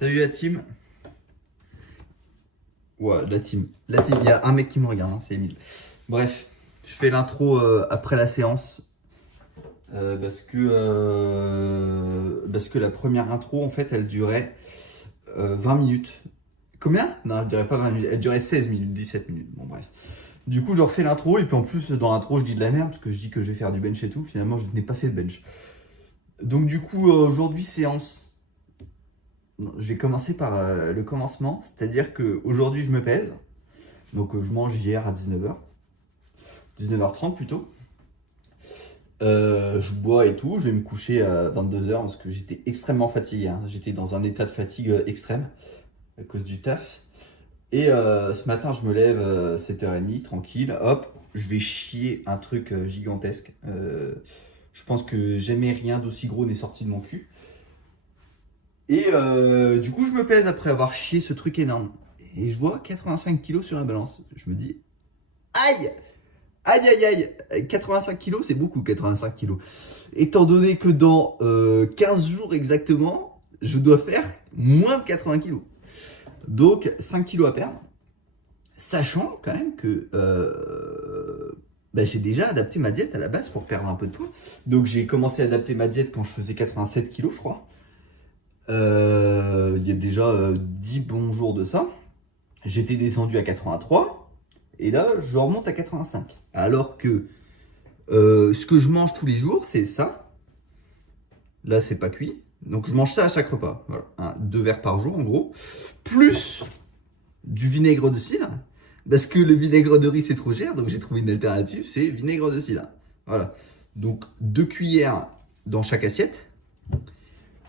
Salut la team. Ouais, la team. La team, il y a un mec qui me regarde, hein, c'est Emile. Bref, je fais l'intro après la séance. Parce que la première intro, en fait, elle durait 20 minutes. Combien? Non, elle durait pas 20 minutes, elle durait 16 minutes, 17 minutes. Bon, bref. Du coup, je refais l'intro, et puis en plus, dans l'intro, je dis de la merde, parce que je dis que je vais faire du bench et tout. Finalement, je n'ai pas fait de bench. Donc, du coup, aujourd'hui, séance. Non, je vais commencer par le commencement, c'est-à-dire qu'aujourd'hui, je me pèse. Donc, je mange hier à 19h. 19h30 plutôt. Je bois et tout, je vais me coucher à 22h parce que j'étais extrêmement fatigué, hein. J'étais dans un état de fatigue extrême à cause du taf. Et ce matin, je me lève 7h30, tranquille, hop, je vais chier un truc gigantesque. Je pense que jamais rien d'aussi gros n'est sorti de mon cul. Et du coup, je me pèse après avoir chié ce truc énorme. Et je vois 85 kilos sur la balance. Je me dis, aïe! Aïe aïe aïe, 85 kilos, c'est beaucoup 85 kilos. Étant donné que dans 15 jours exactement, je dois faire moins de 80 kilos. Donc 5 kilos à perdre. Sachant quand même que j'ai déjà adapté ma diète à la base pour perdre un peu de poids. Donc j'ai commencé à adapter ma diète quand je faisais 87 kilos, je crois. Il y a déjà 10 bons jours de ça. J'étais descendu à 83. Et là, je remonte à 85. Alors que ce que je mange tous les jours, c'est ça. Là, c'est pas cuit. Donc, je mange ça à chaque repas. Voilà. 2 verres par jour, en gros. Plus du vinaigre de cidre. Parce que le vinaigre de riz, c'est trop cher. Donc, j'ai trouvé une alternative, c'est vinaigre de cidre. Voilà. Donc, 2 cuillères dans chaque assiette.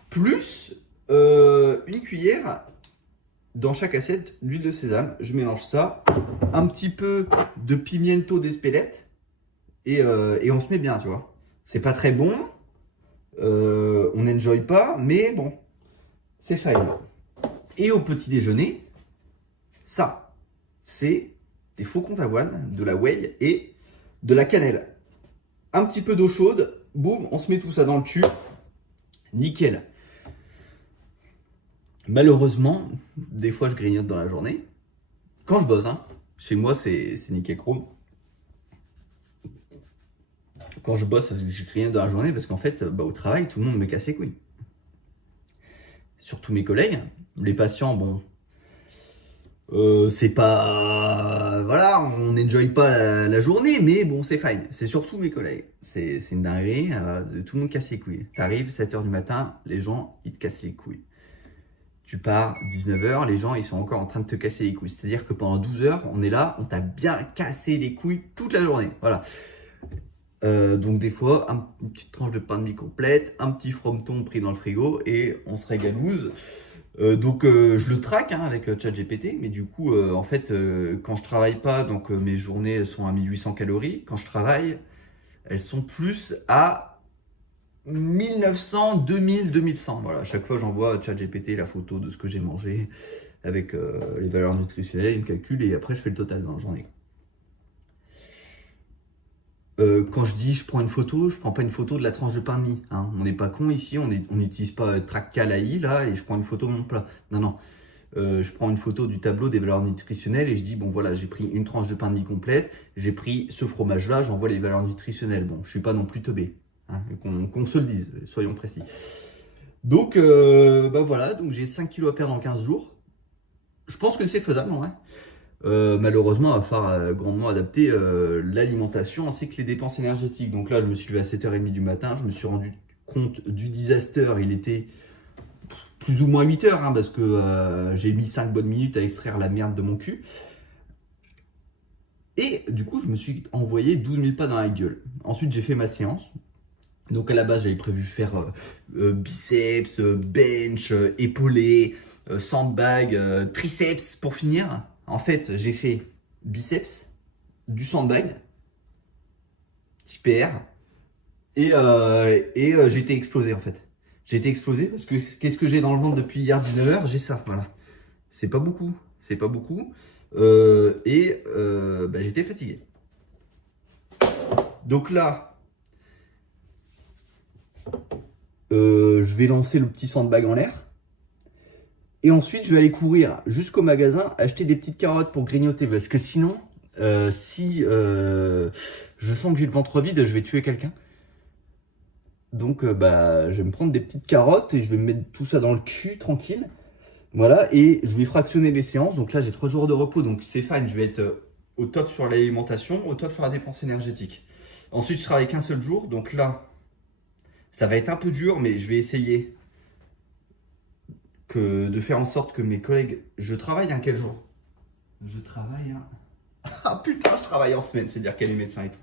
Plus une cuillère dans chaque assiette d'huile de sésame. Je mélange ça. Un petit peu de pimiento d'Espelette. Et on se met bien, tu vois. C'est pas très bon. On n'enjoy pas, mais bon, c'est fine. Et au petit déjeuner, ça, c'est des flocons d'avoine, de la whey et de la cannelle. Un petit peu d'eau chaude, boum, on se met tout ça dans le cul. Nickel. Malheureusement, des fois je grignote dans la journée. Quand je bosse, hein. Chez moi, c'est nickel chrome. Quand je bosse, je grignote dans la journée parce qu'en fait, au travail, tout le monde me casse les couilles. Surtout mes collègues. Les patients, bon, c'est pas... Voilà, on n'enjoy pas la journée, mais bon, c'est fine. C'est surtout mes collègues. C'est une dinguerie, tout le monde casse les couilles. T'arrives 7h du matin, les gens, ils te cassent les couilles. Tu pars 19h, les gens, ils sont encore en train de te casser les couilles. C'est-à-dire que pendant 12 heures, on est là, on t'a bien cassé les couilles toute la journée. Voilà. Donc des fois, une petite tranche de pain de mie complète, un petit frometon pris dans le frigo et on se régalouse. Donc je le traque, hein, avec ChatGPT, mais du coup, en fait, quand je travaille pas, donc mes journées elles sont à 1800 calories. Quand je travaille, elles sont plus à 1900, 2000, 2100. Voilà, à chaque fois, j'envoie à ChatGPT la photo de ce que j'ai mangé avec les valeurs nutritionnelles, il me calcule et après, je fais le total dans la journée. Quand je dis je prends une photo, je prends pas une photo de la tranche de pain de mie, hein. On n'est pas con ici, on n'utilise pas Trackcal AI là et je prends une photo de mon plat. Non, non. Je prends une photo du tableau des valeurs nutritionnelles et je dis bon voilà, j'ai pris une tranche de pain de mie complète, j'ai pris ce fromage là, j'envoie les valeurs nutritionnelles. Bon, je suis pas non plus teubé, hein, qu'on se le dise, soyons précis. Donc voilà, donc j'ai 5 kilos à perdre en 15 jours. Je pense que c'est faisable, ouais. Malheureusement, il va falloir grandement adapter l'alimentation ainsi que les dépenses énergétiques. Donc là, je me suis levé à 7h30 du matin, je me suis rendu compte du disaster, il était plus ou moins 8h, hein, parce que j'ai mis 5 bonnes minutes à extraire la merde de mon cul. Et du coup, je me suis envoyé 12 000 pas dans la gueule. Ensuite, j'ai fait ma séance. Donc à la base, j'avais prévu faire biceps, bench, épaulé, sandbag, triceps pour finir. En fait, j'ai fait biceps, du sandbag, petit PR, et j'ai été explosé en fait. J'ai été explosé parce que qu'est-ce que j'ai dans le ventre depuis hier 19h? J'ai ça, voilà. C'est pas beaucoup, c'est pas beaucoup. J'étais fatigué. Donc là, je vais lancer le petit sandbag en l'air. Et ensuite, je vais aller courir jusqu'au magasin, acheter des petites carottes pour grignoter. Parce que sinon, si je sens que j'ai le ventre vide, je vais tuer quelqu'un. Donc, bah, je vais me prendre des petites carottes et je vais me mettre tout ça dans le cul, tranquille. Voilà, et je vais fractionner les séances. Donc là, j'ai 3 jours de repos, donc c'est fine. Je vais être au top sur l'alimentation, au top sur la dépense énergétique. Ensuite, je travaille qu'un seul jour. Donc là, ça va être un peu dur, mais je vais essayer de faire en sorte que mes collègues... Je travaille un quel jour? Je travaille un... Ah putain, je travaille en semaine, c'est dire qu'il y a les médecins et tout.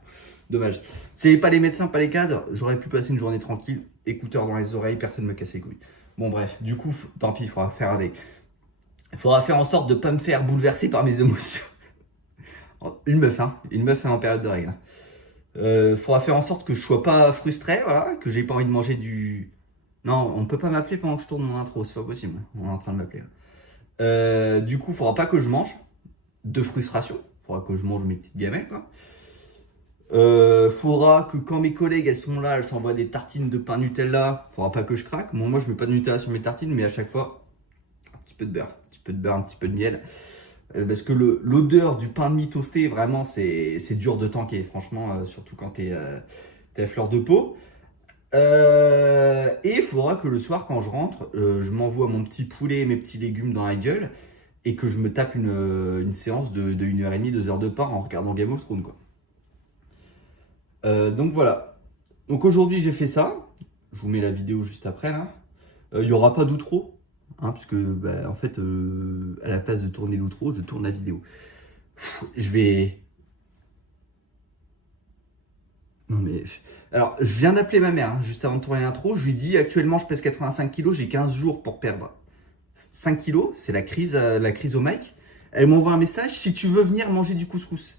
Dommage. C'est pas les médecins, pas les cadres, j'aurais pu passer une journée tranquille, écouteurs dans les oreilles, personne me casse les couilles. Bon bref, du coup, tant pis, il faudra faire avec. Il faudra faire en sorte de pas me faire bouleverser par mes émotions. Une meuf en période de règle. Faudra faire en sorte que je sois pas frustré, voilà, que j'ai pas envie de manger du... Non, on peut pas m'appeler pendant que je tourne mon intro, c'est pas possible. On est en train de m'appeler. Du coup, faudra pas que je mange de frustration. Faudra que je mange mes petites gamelles, quoi. Faudra que quand mes collègues elles sont là, elles s'envoient des tartines de pain Nutella. Faudra pas que je craque. Bon, moi je mets pas de Nutella sur mes tartines, mais à chaque fois, un petit peu de beurre, un petit peu de beurre, un petit peu de miel. Parce que l'odeur du pain de mie toasté, vraiment, c'est dur de tanker. Franchement, surtout quand t'es à fleur de peau. Et il faudra que le soir, quand je rentre, je m'envoie mon petit poulet et mes petits légumes dans la gueule et que je me tape une séance de 1h30, 2 heures de pain en regardant Game of Thrones, quoi. Donc voilà. Donc aujourd'hui, j'ai fait ça. Je vous mets la vidéo juste après, là. Il n'y aura pas d'outro, hein, parce que, bah, en fait, à la place de tourner l'outro, je tourne la vidéo. Je vais... Non mais... Alors, je viens d'appeler ma mère, hein, juste avant de tourner l'intro. Je lui dis, actuellement, je pèse 85 kilos, j'ai 15 jours pour perdre 5 kilos. C'est la crise au Mike. Elle m'envoie un message, si tu veux venir manger du couscous,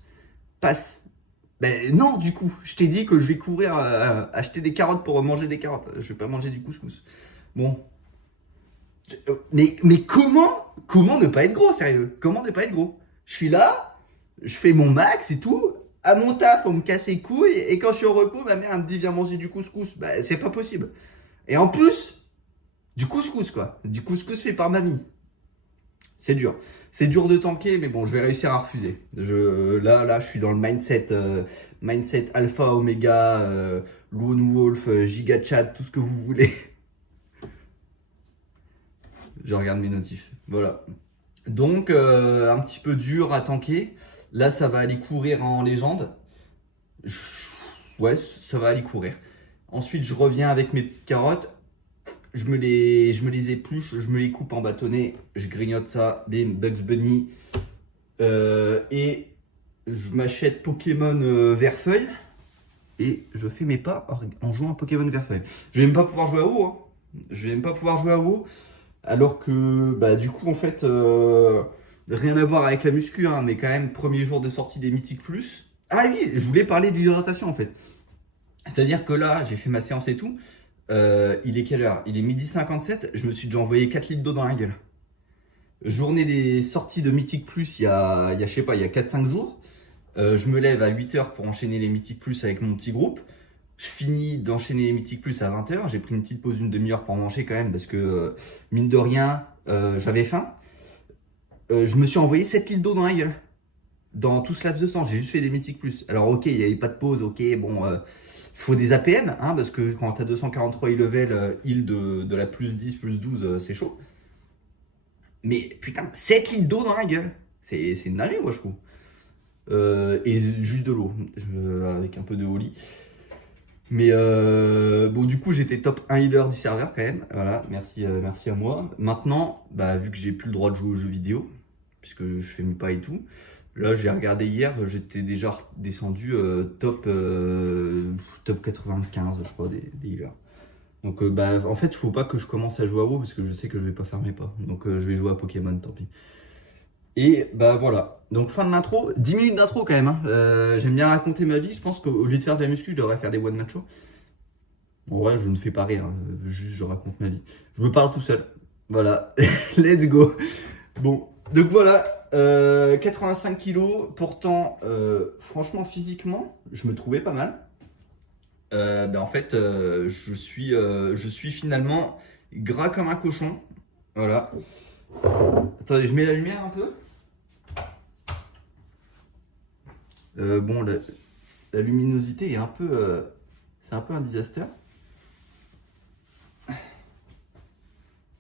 passe. Ben non, du coup, je t'ai dit que je vais courir acheter des carottes pour manger des carottes. Je vais pas manger du couscous. Bon. Mais comment ne pas être gros, sérieux? Comment ne pas être gros? Je suis là, je fais mon max et tout. À mon taf, on me casse les couilles. Et quand je suis au repos, ma mère elle me dit viens manger du couscous. Bah, c'est pas possible. Et en plus, du couscous, quoi. Du couscous fait par mamie. C'est dur. C'est dur de tanker, mais bon, je vais réussir à refuser. Là, je suis dans le mindset alpha, oméga, lone wolf, giga chat, tout ce que vous voulez. Je regarde mes notifs. Voilà. Donc, un petit peu dur à tanker. Là, ça va aller courir en légende. Ouais, ça va aller courir. Ensuite, je reviens avec mes petites carottes. Je me les épluche, je me les coupe en bâtonnets, je grignote ça, bim, Bugs Bunny. Et je m'achète Pokémon Vert-Feuille. Et je fais mes pas en jouant à Pokémon Vert-Feuille. Je vais même pas pouvoir jouer à WoW. Hein. Je vais même pas pouvoir jouer à WoW. Alors que, bah, du coup, en fait, rien à voir avec la muscu, hein, mais quand même, premier jour de sortie des Mythiques Plus. Ah oui, je voulais parler de l'hydratation, en fait. C'est-à-dire que là, j'ai fait ma séance et tout. Il est quelle heure? Il est 12h57. Je me suis déjà envoyé 4 litres d'eau dans la gueule. Journée des sorties de Mythique Plus, je sais pas, il y a 4-5 jours. Je me lève à 8h pour enchaîner les Mythiques Plus avec mon petit groupe. Je finis d'enchaîner les Mythiques Plus à 20h. J'ai pris une petite pause d'une demi-heure pour manger quand même parce que, mine de rien, j'avais faim. Je me suis envoyé 7 litres d'eau dans la gueule. Dans tout ce laps de temps, j'ai juste fait des Mythiques Plus. Alors ok, il n'y avait pas de pause, ok, bon, faut des APM, hein, parce que quand tu as 243 e-level, heal de la plus 10, plus 12, c'est chaud. Mais putain, 7 litres d'eau dans la gueule. C'est une dinguerie, moi, je trouve. Et juste de l'eau, avec un peu de Oli. Mais bon, du coup, j'étais top 1 healer du serveur quand même. Voilà, merci à moi. Maintenant, bah, vu que j'ai plus le droit de jouer aux jeux vidéo, puisque je fais mes pas et tout, là, j'ai regardé hier, j'étais déjà descendu top 95, je crois, des healers. Donc, bah, en fait, il faut pas que je commence à jouer à WoW parce que je sais que je vais pas faire mes pas. Donc, je vais jouer à Pokémon, tant pis. Et bah voilà. Donc, fin de l'intro. 10 minutes d'intro quand même. Hein. J'aime bien raconter ma vie. Je pense qu'au lieu de faire de la muscu, je devrais faire des one-man shows. En vrai, je ne fais pas rire. Hein. Juste, je raconte ma vie. Je me parle tout seul. Voilà. Let's go. Bon. Donc voilà. 85 kilos. Pourtant, franchement, physiquement, je me trouvais pas mal. En fait, je suis finalement gras comme un cochon. Voilà. Attendez, je mets la lumière un peu. Bon, la luminosité est un peu... c'est un peu un disaster.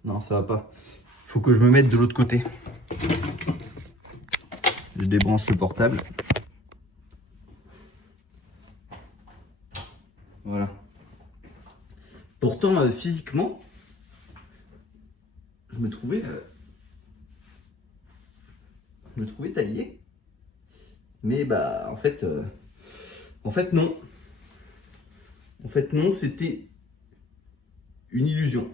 Non, ça va pas. Il faut que je me mette de l'autre côté. Je débranche le portable. Voilà. Pourtant, physiquement, je me trouvais taillé. Mais bah, en fait non. En fait, non, c'était une illusion.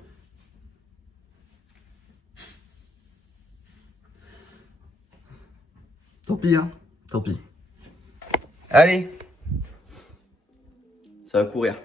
Tant pis, hein. Tant pis. Allez. Ça va courir.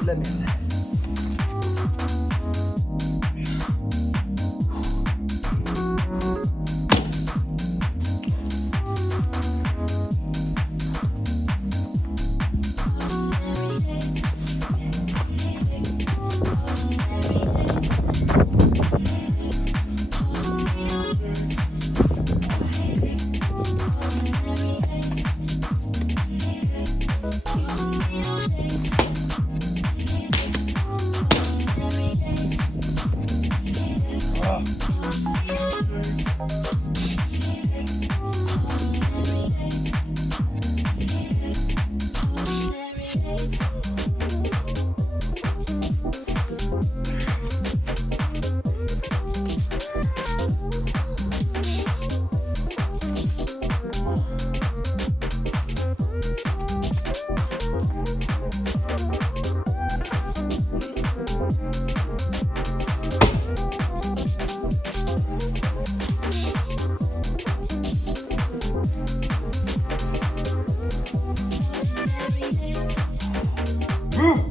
de la merde. Oh